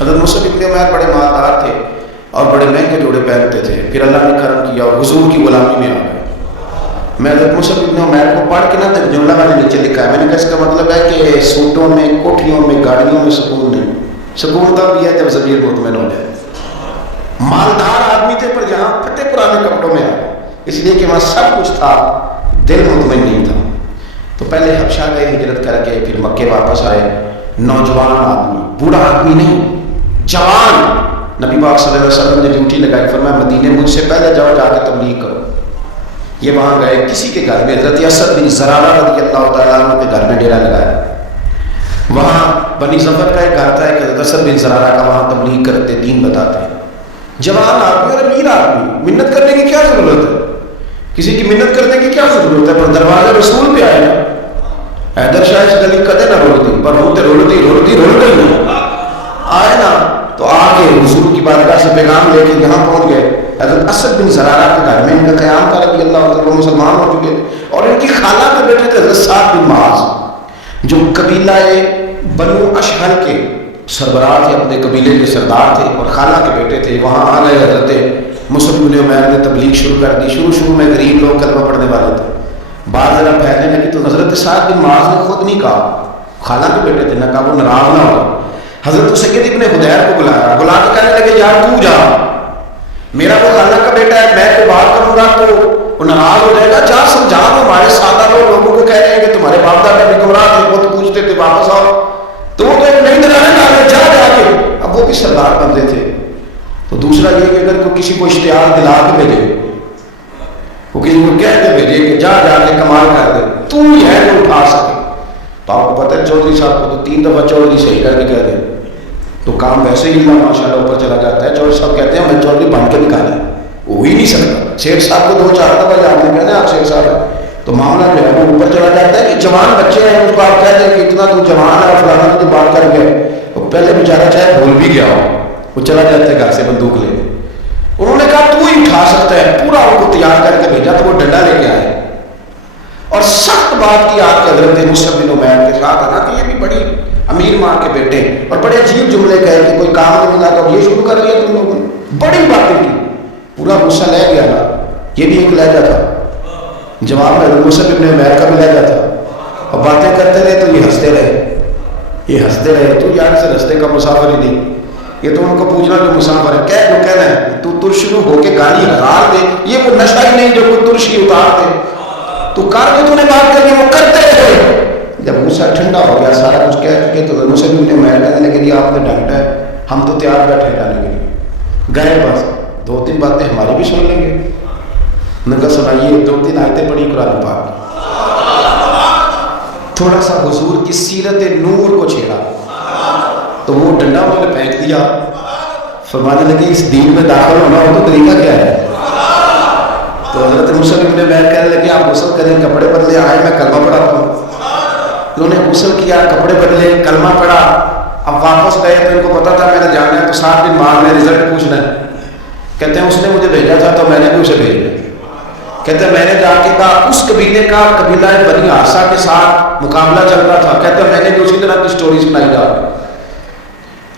حضرت مصعب ابن عمیر بڑے مالدار تھے اور بڑے مہنگے جوڑے پہنتے تھے، پھر اللہ نے کرم کیا اور حضور کی غلامی میں آ گئے۔ میں حضرت مصعب ابن عمیر کو پڑھ کے نا تک جملہ میں نے نیچے لکھا ہے، میں نے کہا اس کا مطلب ہے کہ سوٹوں میں، کوٹھیوں میں، گاڑیوں میں سکون نہیں، سکون تب بھی ہے جب ضمیر مطمئن ہو جائے۔ مالدار آدمی تھے پر یہاں پھٹے پرانے کپڑوں میں آ گئے، اس لیے کہ وہاں سب کچھ تھا، دل مطمئن نہیں تھا۔ تو پہلے حبشہ گئے ہجرت کر کے، پھر مکے واپس آئے، نوجوان آدمی، بوڑھا آدمی نہیں، جوان۔ نبی پاک صلی اللہ علیہ وسلم نے ڈیوٹی لگائی، فرمایا مدینے مجھ سے پہلے جاؤ، جا کے تبلیغ کرو۔ یہ وہاں گئے، کسی کے گھر میں، حضرت اسد بن زرارہ رضی اللہ تعالیٰ عنہ کے گھر میں ڈیرا لگایا۔ وہاں بنی ظفر کا ایک گھر تھا کہ حضرت اسد بن زرارہ کا، وہاں تبلیغ کرتے، دین بتاتے۔ جوان آدمی اور امیر آدمی، منت کرنے کی کیا ضرورت ہے؟ کسی کی منت کرنے کی کیا ضرورت ہے؟ پر دروازے رسول پہ آئے نا، حیدر شاہ اس گلی کدے نہ رولتی، پر ہوتے رولتی رول گئی آئے نا، تو آگے حضور کی بارگاہ سے پیغام لے کے یہاں پہنچ گئے۔ حضرت اسد بن زرارہ کے گھر میں ان کا قیام تھا رضی اللہ عنہ، مسلمان ہو چکے تھے، اور ان کی خالہ کے بیٹے تھے حضرت سعد بن معاذ، جو قبیلہ بنو اشہر کے سربراہ تھے، اپنے قبیلے کے سردار تھے، اور خالہ کے بیٹے تھے۔ وہاں آ گئے حضرت مصعب بن عمیر نے تبلیغ شروع کر دی۔ شروع میں غریب لوگ کلمہ پڑھنے والے تھے، بات ذرا پھیلنے لگی تو حضرت سعد بن معاذ نے خود نہیں کہا، خالہ کے بیٹے تھے، نہ کہا، وہ ناراض نہ ہو۔ حضرت سید ابن حدیر کو بلا کے کہنے لگے یار تو جا، میرا وہ خالہ کا بیٹا ہے، میں تو بات کروں گا تو وہ ناراض ہو جائے گا، جا سمجھا دو، ہمارے سادہ لوگوں کو کہہ رہے ہیں کہ تمہارے باپ دادا بھی گمراہ تھے، وہ تو پوچھتے تھے واپس آؤ، تو وہ تو ایک نئی دلانے جا کے۔ اب وہ بھی سردار بندے تھے۔ تو دوسرا یہ کہ اگر کوئی کسی کو اشتہار دلا کے بھیجے، وہ کسی کو کہہ کے بھیجے کہ جا کے کمال کر دے، تو ہی ہے جو اٹھا سکے۔ تو آپ کو پتہ ہے چودھری صاحب کو تو 3 دفعہ چودھری صحیح کر کے کہہ دیں تو کام ویسے ہی اللہ ماشاء اللہ اوپر چلا جاتا ہے۔ چودھری صاحب کہتے ہیں میں چودھری بن کے نکالا ہے، وہ ہی نہیں سکتا۔ شیخ صاحب کو 2-4 دفعہ جانتے کہنا ہے آپ شیخ صاحب ہے، تو معاملہ جو ہے وہ اوپر چلا جاتا ہے کہ جوان بچے ہیں، اس کو آپ کہتے ہیں کہ اتنا تو جوان ہے، فلانا تو بات کر گئے، وہ پہلے بیچارہ چاہے بھول بھی گیا ہو، وہ چلا جاتا ہے گھر سے بندوق لے۔ انہوں نے کہا تو ہی اٹھا سکتا ہے، پورا ان کو تیار کر کے بھیجا، تو وہ ڈنڈا لے کے آئے اور سخت بات کی آپ کے حضرت مصعب بن عمیر کے ساتھ ہے نا کہ یہ بھی بڑی امیر ماں کے بیٹے، اور بڑے عجیب جملے کہے کہ کوئی کام نہیں ملا تو یہ شروع کر لیا تم لوگوں نے، بڑی باتیں کی، پورا غصہ لے گیا نا۔ یہ بھی ایک لہجہ تھا، جواب میں مصعب بن عمیر کا بھی لہجہ تھا، اور باتیں کرتے رہے تو یہ ہنستے رہے، تو یار سے رستے کا مسافر ہی نہیں، یہ تو ان کو پوچھنا جو مسافر ہے، کہنا ہے تو تر شروع ہو کے گالی ہزار دے، یہ وہ نشہ ہی نہیں جو کوئی ترشی اتار دے، تو کار کو تو نے بات کرنی وہ کرتے رہے۔ جب غصہ ٹھنڈا ہو گیا، سارا کچھ کہہ چکے، تو مصعب بن عمیر کہنے لگے آپ نے ڈانٹا ہے، ہم تو تیار بیٹھے جانے کے لیے، گئے بس 2-3 باتیں ہماری بھی سن لیں گے۔ انہوں نے کہا سنائیے، 2-3 آیتیں پڑھی قرآن پاک، تھوڑا سا حضور کی سیرت نور کو چھیڑا، تو وہ ڈنڈا انہوں نے پھینک دیا، فرمانے لگے اس دین میں داخل ہونا ہو تو طریقہ کیا ہے؟ تو حضرت مصعب بن عمیر کہنے لگے آپ غسل کریں، کپڑے بدلے، آئے میں کلمہ پڑھاتا ہوں۔ انہوں نے غسل کیا، کپڑے بدلے، کلمہ پڑھا، اب واپس گئے تو ان کو پتا تھا میں نے جانا ہے، تو 7 دن بعد میں رزلٹ پوچھنا ہے۔ کہتے ہیں اس نے مجھے بھیجا تھا تو میں نے بھی اسے بھیجا۔ کہتے ہیں میں نے جا کے کہا اس قبیلے کا قبیلہ بنی حارثہ کے ساتھ مقابلہ چل رہا تھا، کہتے ہیں میں نے بھی اسی طرح کی سٹوری سنائی جا رہی۔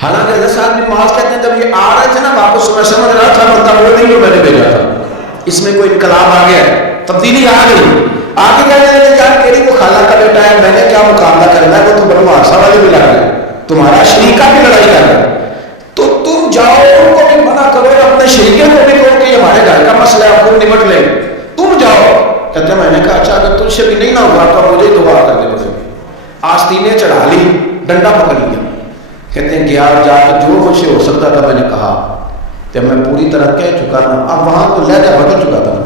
حالانکہ حضرت سعد بن معاذ کہتے ہیں جب یہ آ رہے تھے نا واپس، میں سمجھ رہا تھا بندہ وہ نہیں جو میں نے بھیجا تھا، اس میں کوئی انقلاب آ گیا، تبدیلی آ گئی۔ آگے کہنے لگے یار تیری وہ خالہ کا بیٹا ہے، میں نے کیا مقابلہ کرنا ہے، وہ تو بنو حارثہ والے بھی لڑ گئے، تمہارا شریکہ بھی لڑائی کر رہا ہے، تو تم جاؤ ان کو بھی منع کرو، اپنے شریکے کو بھی کہو کہ یہ ہمارے گھر کا مسئلہ ہے، آپ کو نمٹ لیں، تم جاؤ۔ کہتے ہیں میں نے کہا اچھا اگر تجھ سے بھی نہیں نہ ہوا تو مجھے ہی دعا کرنے پڑے گی۔ آستینیں چڑھا لی، ڈنڈا پکڑ لیا، کہتے ہیں کہ آپ جا کے جو مجھ سے ہو سکتا تھا میں نے کہا، جب میں پوری طرح کہہ چکا تھا، اب وہاں تو لہجہ بدل چکا تھا۔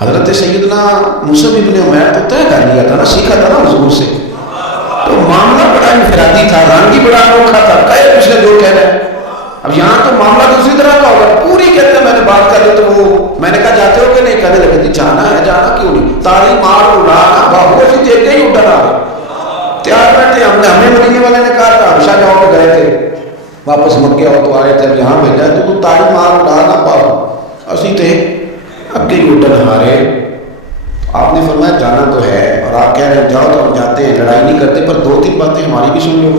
حضرت سیدنا مصعب بن عمیر تو طے کر لیا تھا نا، سیکھا تھا نا حضور سے، تو معاملہ بڑا انفرادی تھا، رنگ ہی بڑا انوکھا تھا، کہے پچھلے جو کہہ رہے ہیں۔ اب یہاں تو معاملہ دوسری طرح کا ہوگا، پوری کہتے ہیں میں نے بات کر لی، تو وہ میں نے کہا جاتے ہو کہ نہیں، کہنے لگے جانا ہے، جانا کیوں نہیں، تاری مار اڑانا بابو سے دیکھ کے ہی اٹھا رہا تیار بیٹھے، ہمیں مدینے والے نے کہا تھا حبشہ جاؤ کے گئے تھے، واپس مکے آؤ تو آئے تھے، اب یہاں بھیجا ہے تو تاری مار اڑانا بابو اسی تھے اگے ہی اٹھن ہمارے۔ آپ نے فرمایا جانا تو ہے، اور آپ کہہ رہے ہیں جاؤ تو ہم جاتے ہیں، لڑائی نہیں کرتے، پر 2-3 باتیں ہماری بھی سن لو۔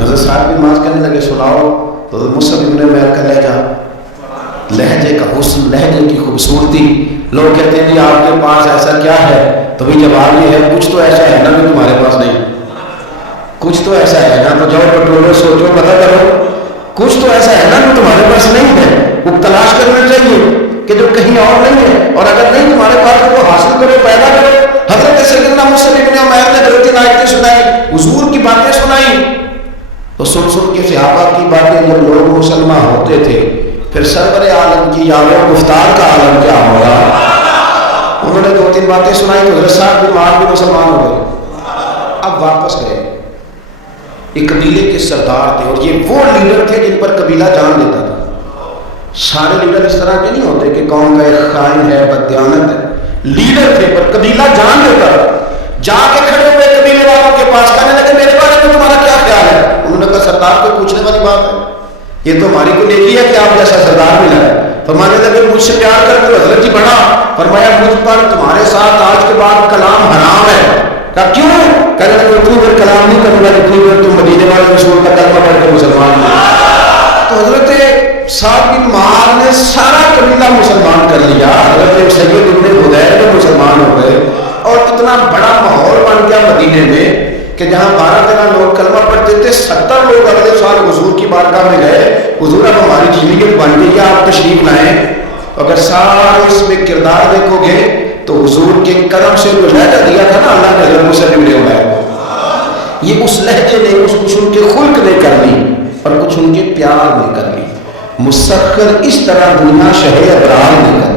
حضرت صاحب بھی ماذ کہنے لگے سناؤ. تو حضرت مصعب ابن عمیر کا لہجے کا حسن، لہجے کی خوبصورتی. لوگ کہتے ہیں جی آپ کے پاس ایسا کیا ہے؟ تو بھی جواب یہ ہے کچھ تو ایسا ہے نا جو تمہارے پاس نہیں. کچھ تو ایسا ہے نا، تو جاؤ پٹرولو سوچو پتہ کرو، کچھ تو ایسا ہے نا جو تمہارے پاس نہیں ہے. وہ تلاش کرنا چاہیے کہ جو کہیں اور نہیں ہے، اور اگر نہیں تمہارے پاس تو وہ حاصل کرو، پیدا کرو. حضرت سیدنا مصعب ابن عمیر نے 2-3 آیتیں سنائی، حضور کی باتیں سنائی. تو سن کے صحابہ کی باتیں جب لوگ مسلمان ہوتے تھے، پھر سرور عالم کی یارو گفتار کا عالم کیا ہوگا. انہوں نے 2-3 باتیں سنائی تو حضرت صاحب بھی مار بھی مسلمان ہو گئے. اب واپس گئے. ایک قبیلے کے سردار تھے، اور یہ وہ لیڈر تھے جن پر قبیلہ جان دیتا تھا. سارے لیڈر اس طرح کے نہیں ہوتے کہ قوم کا ایک خائن ہے، بددیانت ہے. لیڈر تھے پر قبیلہ جان دیتا تھا. جا کے کھڑے ہوئے قبیلے والوں کے پاس، کہنے لگے میرے بارے میں تمہارا کیا خیال ہے؟ انہوں نے کہا سردار کو پوچھنے والی بات ہے، یہ تو ہماری کو نیکی ہے کہ آپ جیسا سردار ملا ہے. فرمانے لگے مجھ سے پیار کر کے حضرت جی بڑھا. فرمایا مجھ پر تمہارے ساتھ آج کے بعد کلام حرام ہے. کہا کیوں؟ کہنے لگے تو پھر کلام نہیں کروں گا جتنی دیر تم مدینے والے رسول کا کلمہ پڑھ کے مسلمان ہو. تو حضرت صاحب بن معاذ نے سارا قبیلہ مسلمان کر لیا. حضرت سید ابن حضیر بھی مسلمان ہو گئے، اور اتنا بڑا ماحول بن گیا مدینے میں کہ جہاں 12-13 لوگ کلمہ پڑھتے تھے، 70 لوگ اگلے سال حضور کی بارگاہ میں گئے. حضور اب ہماری جمعیت بن گئی ہے، آپ تشریف لائیں. اگر سارے اس میں کردار دیکھو گے تو حضور کے کرم سے جو لہجہ دیا تھا نا اللہ نے حضرت مصعب ابن عمیر کو، یہ اس لہجے نے، اس کچھ ان کے خلق نے کر لی اور کچھ ان کے پیار نے کر لی. مسخر اس طرح دنیا شہر ابرار نے کر